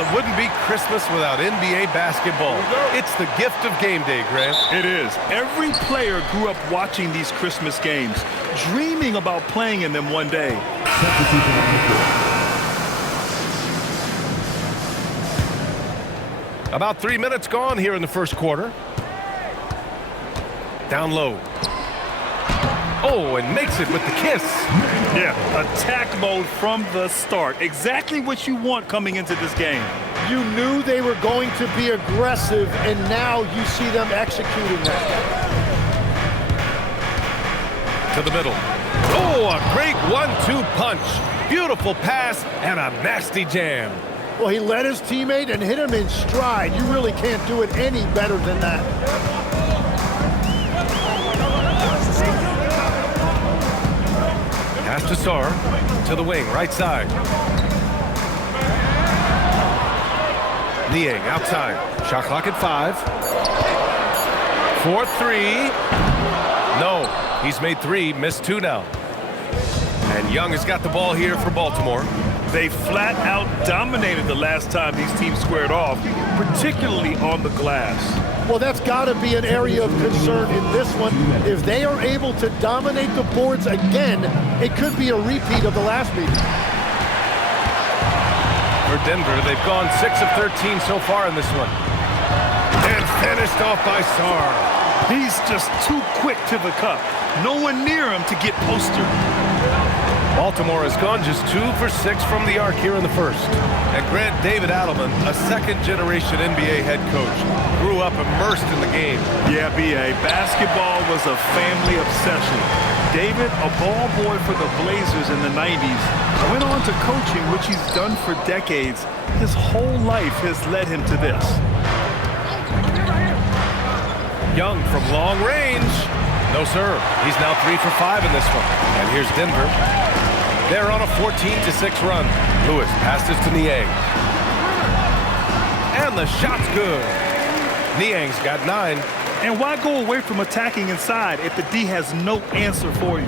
Well, it wouldn't be Christmas without NBA basketball. It's the gift of game day, Grant. It is. Every player grew up watching these Christmas games, dreaming about playing in them one day. About 3 minutes gone here in the first quarter. Down low. Oh, and makes it with the kiss. Yeah, attack mode from the start. Exactly what you want coming into this game. You knew they were going to be aggressive, and now you see them executing that. To the middle. Oh, a great 1-2 punch. Beautiful pass and a nasty jam. Well, he led his teammate and hit him in stride. You really can't do it any better than that. Pass to Sar, to the wing, right side. Niang outside. Shot clock at 5. 4-3. No, he's made 3, missed 2 now. And Young has got the ball here for Baltimore. They flat out dominated the last time these teams squared off, particularly on the glass. Well, that's got to be an area of concern in this one. If they are able to dominate the boards again, it could be a repeat of the last meeting. For Denver, they've gone 6 of 13 so far in this one. And finished off by Sar. He's just too quick to the cup. No one near him to get postered. Baltimore has gone just 2 for 6 from the arc here in the first. And Grant, David Adelman, a second-generation NBA head coach, grew up immersed in the game. Yeah, B.A., basketball was a family obsession. David, a ball boy for the Blazers in the 90s, went on to coaching, which he's done for decades. His whole life has led him to this. Young from long range. No, sir. He's now 3 for 5 in this one. And here's Denver. They're on a 14-6 run. Lewis passes to Niang. And the shot's good. Niang's got 9. And why go away from attacking inside if the D has no answer for you?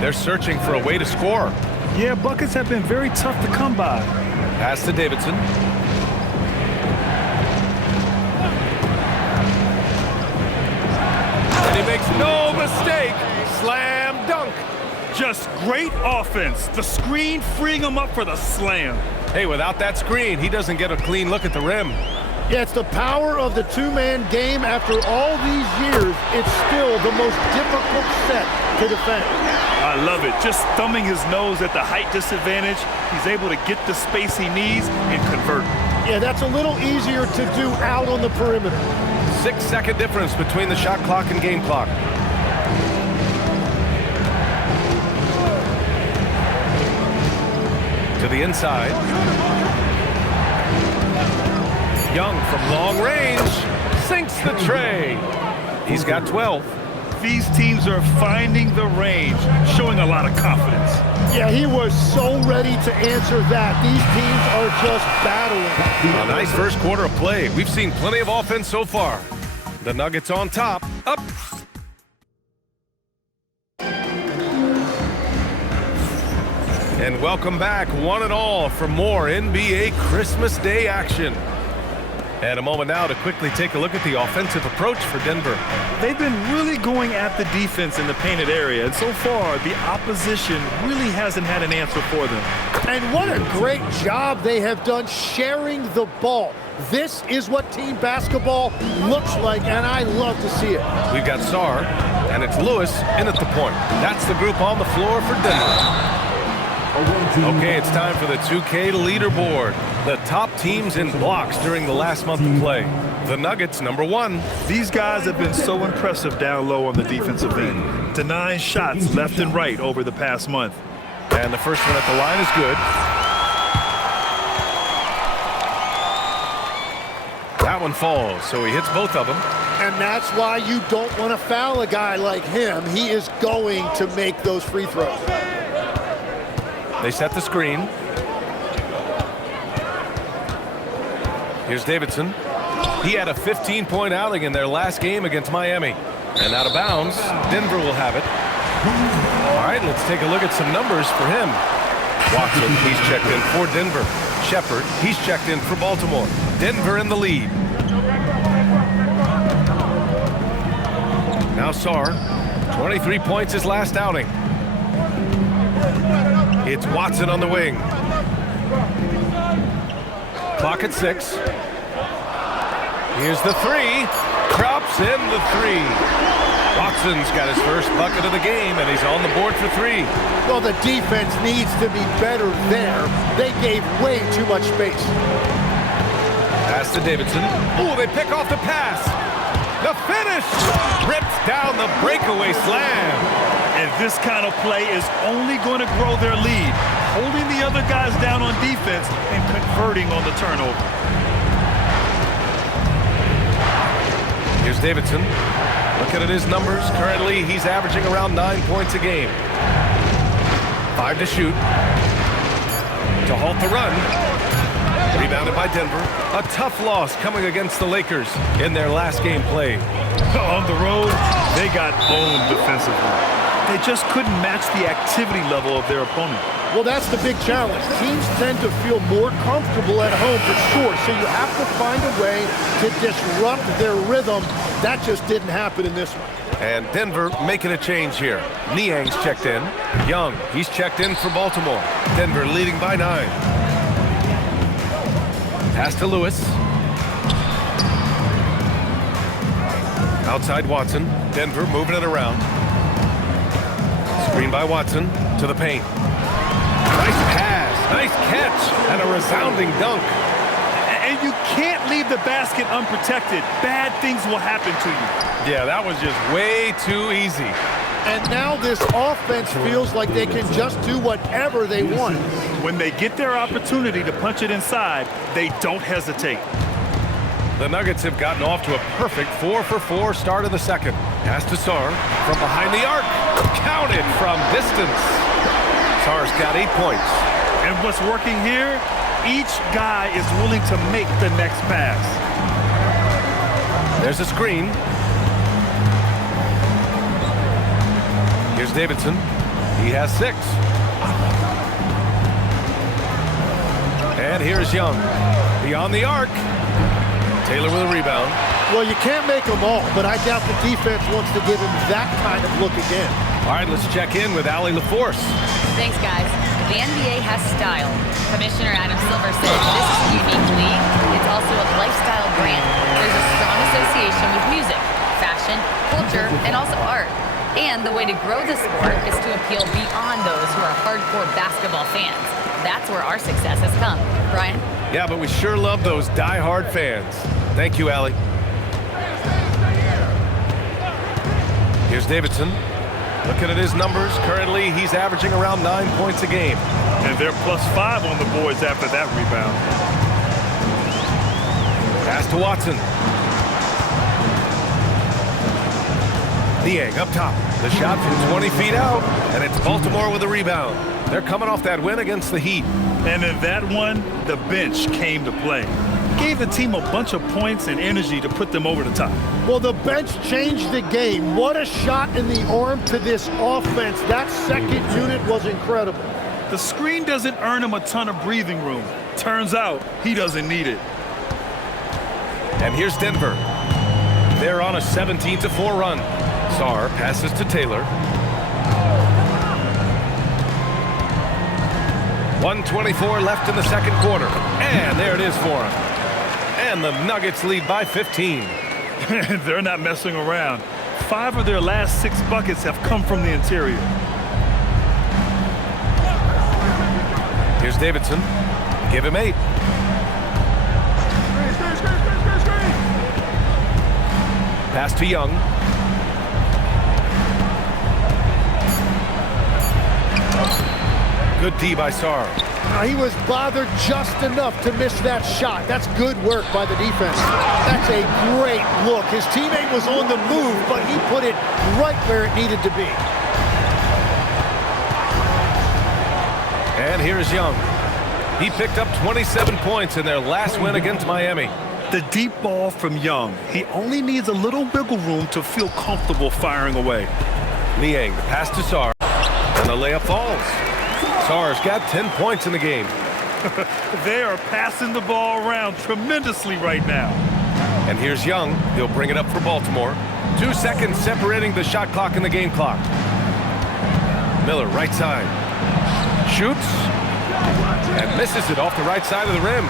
They're searching for a way to score. Yeah, buckets have been very tough to come by. Pass to Davidson. And he makes no mistake. Slam dunk. Just great offense. The screen freeing him up for the slam. Hey, without that screen, he doesn't get a clean look at the rim. Yeah, it's the power of the two-man game. After all these years, it's still the most difficult set to defend. I love it. Just thumbing his nose at the height disadvantage, he's able to get the space he needs and convert. Yeah, that's a little easier to do out on the perimeter. 6-second difference between the shot clock and game clock. To the inside. Young from long range sinks the tray. He's got 12. These teams are finding the range, showing a lot of confidence. Yeah, he was so ready to answer that. These teams are just battling. A nice first quarter of play. We've seen plenty of offense so far. The Nuggets on top. Up. And welcome back, one and all, for more NBA Christmas Day action. And a moment now to quickly take a look at the offensive approach for Denver. They've been really going at the defense in the painted area, and so far, the opposition really hasn't had an answer for them. And what a great job they have done sharing the ball. This is what team basketball looks like, and I love to see it. We've got Sar, and it's Lewis in at the point. That's the group on the floor for Denver. Okay, it's time for the 2K leaderboard. The top teams in blocks during the last month of play. The Nuggets, number 1. These guys have been so impressive down low on the defensive end. Denying shots left and right over the past month. And the first one at the line is good. That one falls, so he hits both of them. And that's why you don't want to foul a guy like him. He is going to make those free throws. They set the screen. Here's Davidson. He had a 15-point outing in their last game against Miami. And out of bounds, Denver will have it. All right, let's take a look at some numbers for him. Watson, he's checked in for Denver. Shepard, he's checked in for Baltimore. Denver in the lead. Now Sarr, 23 points his last outing. It's Watson on the wing. Clock at 6. Here's the three. Drops in the three. Watson's got his first bucket of the game, and he's on the board for 3. Well, the defense needs to be better there. They gave way too much space. Pass to Davidson. Oh, they pick off the pass. The finish! Rips down the breakaway slam. And this kind of play is only going to grow their lead, holding the other guys down on defense and converting on the turnover. Here's Davidson. Looking at his numbers, currently he's averaging around 9 points a game. 5 to shoot. To halt the run. Rebounded by Denver. A tough loss coming against the Lakers in their last game played. On the road, they got owned defensively. They just couldn't match the activity level of their opponent. Well, that's the big challenge. Teams tend to feel more comfortable at home for sure, so you have to find a way to disrupt their rhythm. That just didn't happen in this one. And Denver making a change here. Niang's checked in. Young, he's checked in for Baltimore. Denver leading by 9. Pass to Lewis. Outside Watson. Denver moving it around. Screen by Watson to the paint. Nice pass, nice catch, and a resounding dunk. And you can't leave the basket unprotected. Bad things will happen to you. Yeah, that was just way too easy. And now this offense feels like they can just do whatever they want. When they get their opportunity to punch it inside, they don't hesitate. The Nuggets have gotten off to a perfect 4-for-4 start of the second. Pass to Sarr from behind the arc. Counted from distance. Sarr's got 8 points. And what's working here, each guy is willing to make the next pass. There's a screen. Here's Davidson. He has 6. And here's Young. Beyond the arc. Taylor with a rebound. Well, you can't make them all, but I doubt the defense wants to give him that kind of look again. All right, let's check in with Allie LaForce. Thanks, guys. The NBA has style. Commissioner Adam Silver said this is a unique league. It's also a lifestyle brand. There's a strong association with music, fashion, culture, and also art. And the way to grow the sport is to appeal beyond those who are hardcore basketball fans. That's where our success has come. Brian? Yeah, but we sure love those die-hard fans. Thank you, Allie. Here's Davidson. Looking at his numbers, currently he's averaging around 9 points a game. And they're +5 on the boards after that rebound. Pass to Watson. Niang up top. The shot from 20 feet out, and it's Baltimore with a rebound. They're coming off that win against the Heat. And in that one, the bench came to play. Gave the team a bunch of points and energy to put them over the top. Well, the bench changed the game. What a shot in the arm to this offense. That second unit was incredible. The screen doesn't earn him a ton of breathing room. Turns out, he doesn't need it. And here's Denver. They're on a 17-4 run. Sarr passes to Taylor. 1:24 left in the second quarter. And there it is for him. And the Nuggets lead by 15. They're not messing around. 5 of their last 6 buckets have come from the interior. Here's Davidson. Give him 8. Pass to Young. Good D by Sarr. He was bothered just enough to miss that shot. That's good work by the defense. That's a great look. His teammate was on the move, but he put it right where it needed to be. And here's Young. He picked up 27 points in their last win against Miami. The deep ball from Young. He only needs a little wiggle room to feel comfortable firing away. Niang, the pass to Sarr. And the layup falls. Sarr's got 10 points in the game. They are passing the ball around tremendously right now. And here's Young. He'll bring it up for Baltimore. 2 seconds separating the shot clock and the game clock. Miller, right side. Shoots. And misses it off the right side of the rim.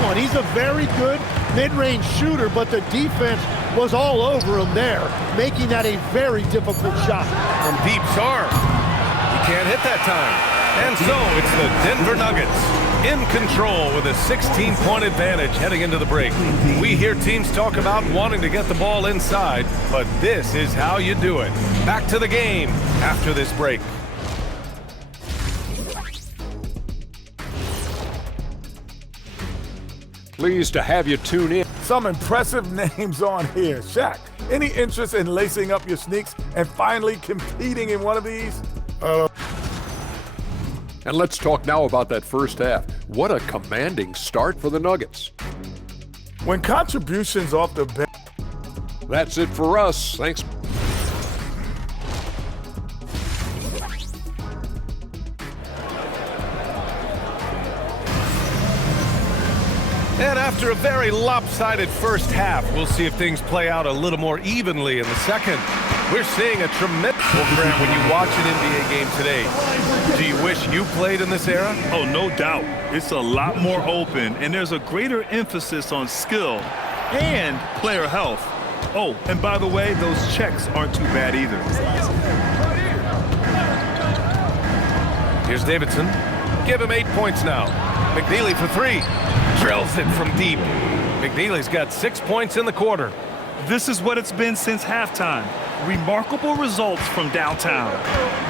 Well, and he's a very good mid-range shooter, but the defense was all over him there, making that a very difficult shot. From deep, Sarr. He can't hit that time. And so it's the Denver Nuggets in control with a 16-point advantage heading into the break. We hear teams talk about wanting to get the ball inside, but this is how you do it. Back to the game after this break. Pleased to have you tune in. Some impressive names on here. Shaq, any interest in lacing up your sneaks and finally competing in one of these? And let's talk now about that first half. What a commanding start for the Nuggets. When contributions off the bench. That's it for us. Thanks. And after a very lopsided first half, we'll see if things play out a little more evenly in the second. We're seeing a tremendous program when you watch an NBA game today. Do you wish you played in this era? Oh, no doubt. It's a lot more open, and there's a greater emphasis on skill and player health. Oh, and by the way, those checks aren't too bad either. Here's Davidson. Give him 8 points now. McNeely for 3. Drills it from deep. McNeely's got 6 points in the quarter. This is what it's been since halftime. Remarkable results from downtown.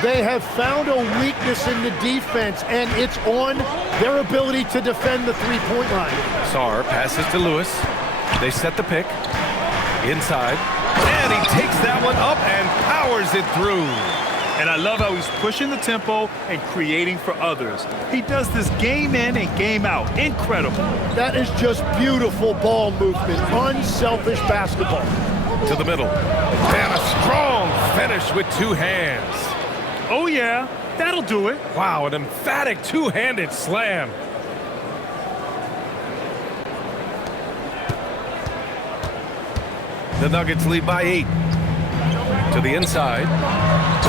They have found a weakness in the defense, and it's on their ability to defend the three-point line. Sarr passes to Lewis. They set the pick. Inside. And he takes that one up and powers it through. And I love how he's pushing the tempo and creating for others. He does this game in and game out. Incredible. That is just beautiful ball movement, unselfish basketball. To the middle. And a strong finish with 2 hands. Oh, yeah, that'll do it. Wow, an emphatic two-handed slam. The Nuggets lead by 8. To the inside.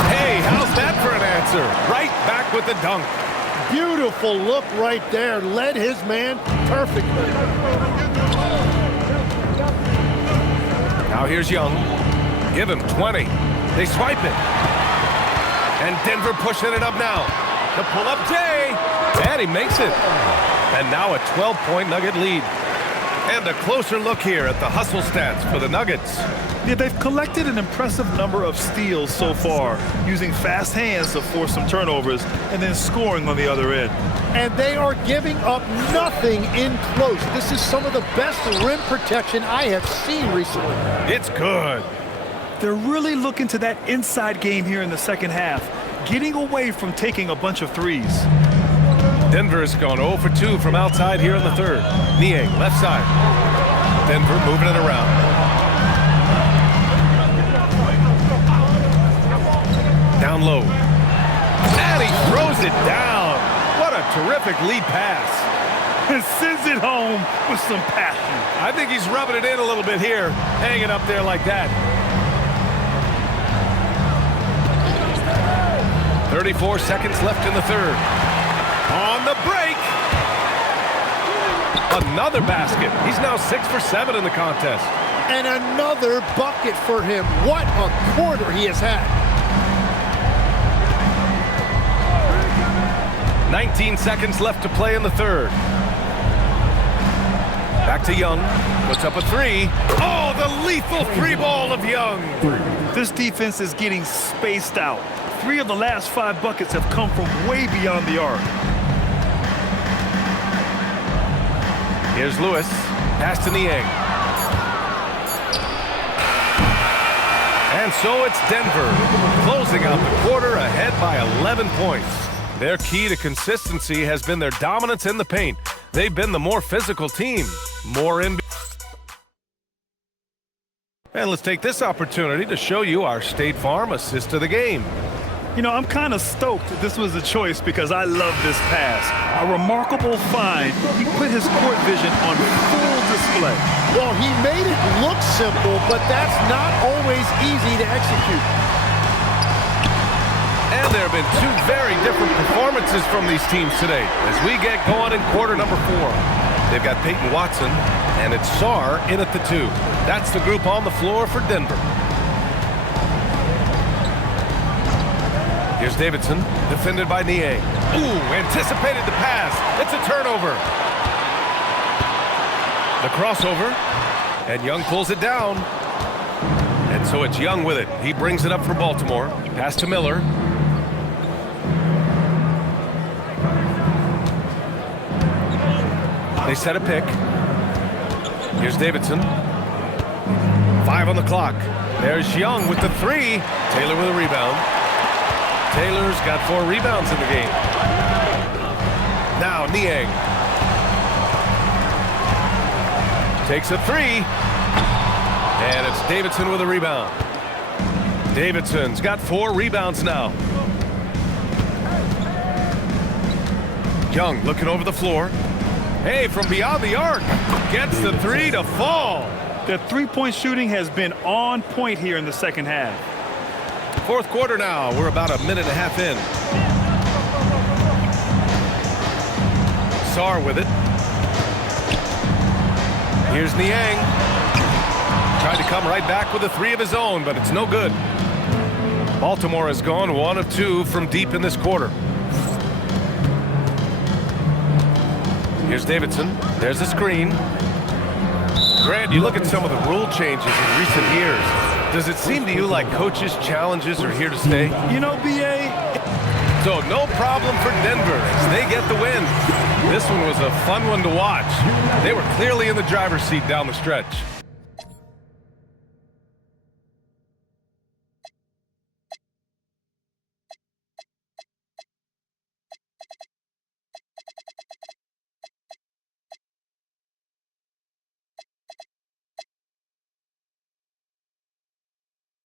Hey, how's that for an answer? Right back with the dunk. Beautiful look right there. Led his man perfectly. Now here's Young. Give him 20. They swipe it. And Denver pushing it up now. The pull-up Jay. And he makes it. And now a 12-point Nugget lead. And a closer look here at the hustle stats for the Nuggets. Yeah, they've collected an impressive number of steals so far, using fast hands to force some turnovers and then scoring on the other end. And they are giving up nothing in close. This is some of the best rim protection I have seen recently. It's good. They're really looking to that inside game here in the second half, getting away from taking a bunch of threes. Denver has gone 0 for 2 from outside here in the third. Niang, left side. Denver moving it around. Down low. And he throws it down. What a terrific lead pass. And sends it home with some passion. I think he's rubbing it in a little bit here, hanging up there like that. 34 seconds left in the third. On the break. Another basket. He's now 6 for 7 in the contest. And another bucket for him. What a quarter he has had. 19 seconds left to play in the third. Back to Young. Puts up a 3. Oh, the lethal 3-ball of Young. This defense is getting spaced out. 3 of the last 5 buckets have come from way beyond the arc. Here's Lewis. Pass to Niang. And so it's Denver, closing out the quarter ahead by 11 points. Their key to consistency has been their dominance in the paint. They've been the more physical team. More in. And let's take this opportunity to show you our State Farm assist of the game. You know, I'm kind of stoked that this was a choice because I love this pass. A remarkable find. He put his court vision on full display. Well, he made it look simple, but that's not always easy to execute. And there have been two very different performances from these teams today as we get going in quarter number 4. They've got Peyton Watson, and it's Sarr in at the 2. That's the group on the floor for Denver. Here's Davidson, defended by Niang. Ooh, anticipated the pass. It's a turnover. The crossover, and Young pulls it down. And so it's Young with it. He brings it up for Baltimore. Pass to Miller. They set a pick. Here's Davidson. 5 on the clock. There's Young with the 3. Taylor with a rebound. Taylor's got 4 rebounds in the game. Now Niang. Takes a 3. And it's Davidson with a rebound. Davidson's got 4 rebounds now. Young looking over the floor. Hey, from beyond the arc. Gets the 3 to fall. Their three-point shooting has been on point here in the second half. Fourth quarter now. We're about a minute and a half in. Sarr with it. Here's Niang. Tried to come right back with a 3 of his own, but it's no good. Baltimore has gone 1 of 2 from deep in this quarter. Here's Davidson. There's the screen. Grant, you look at some of the rule changes in recent years. Does it seem to you like coaches' challenges are here to stay? You know, B.A., So no problem for Denver as they get the win. This one was a fun one to watch. They were clearly in the driver's seat down the stretch.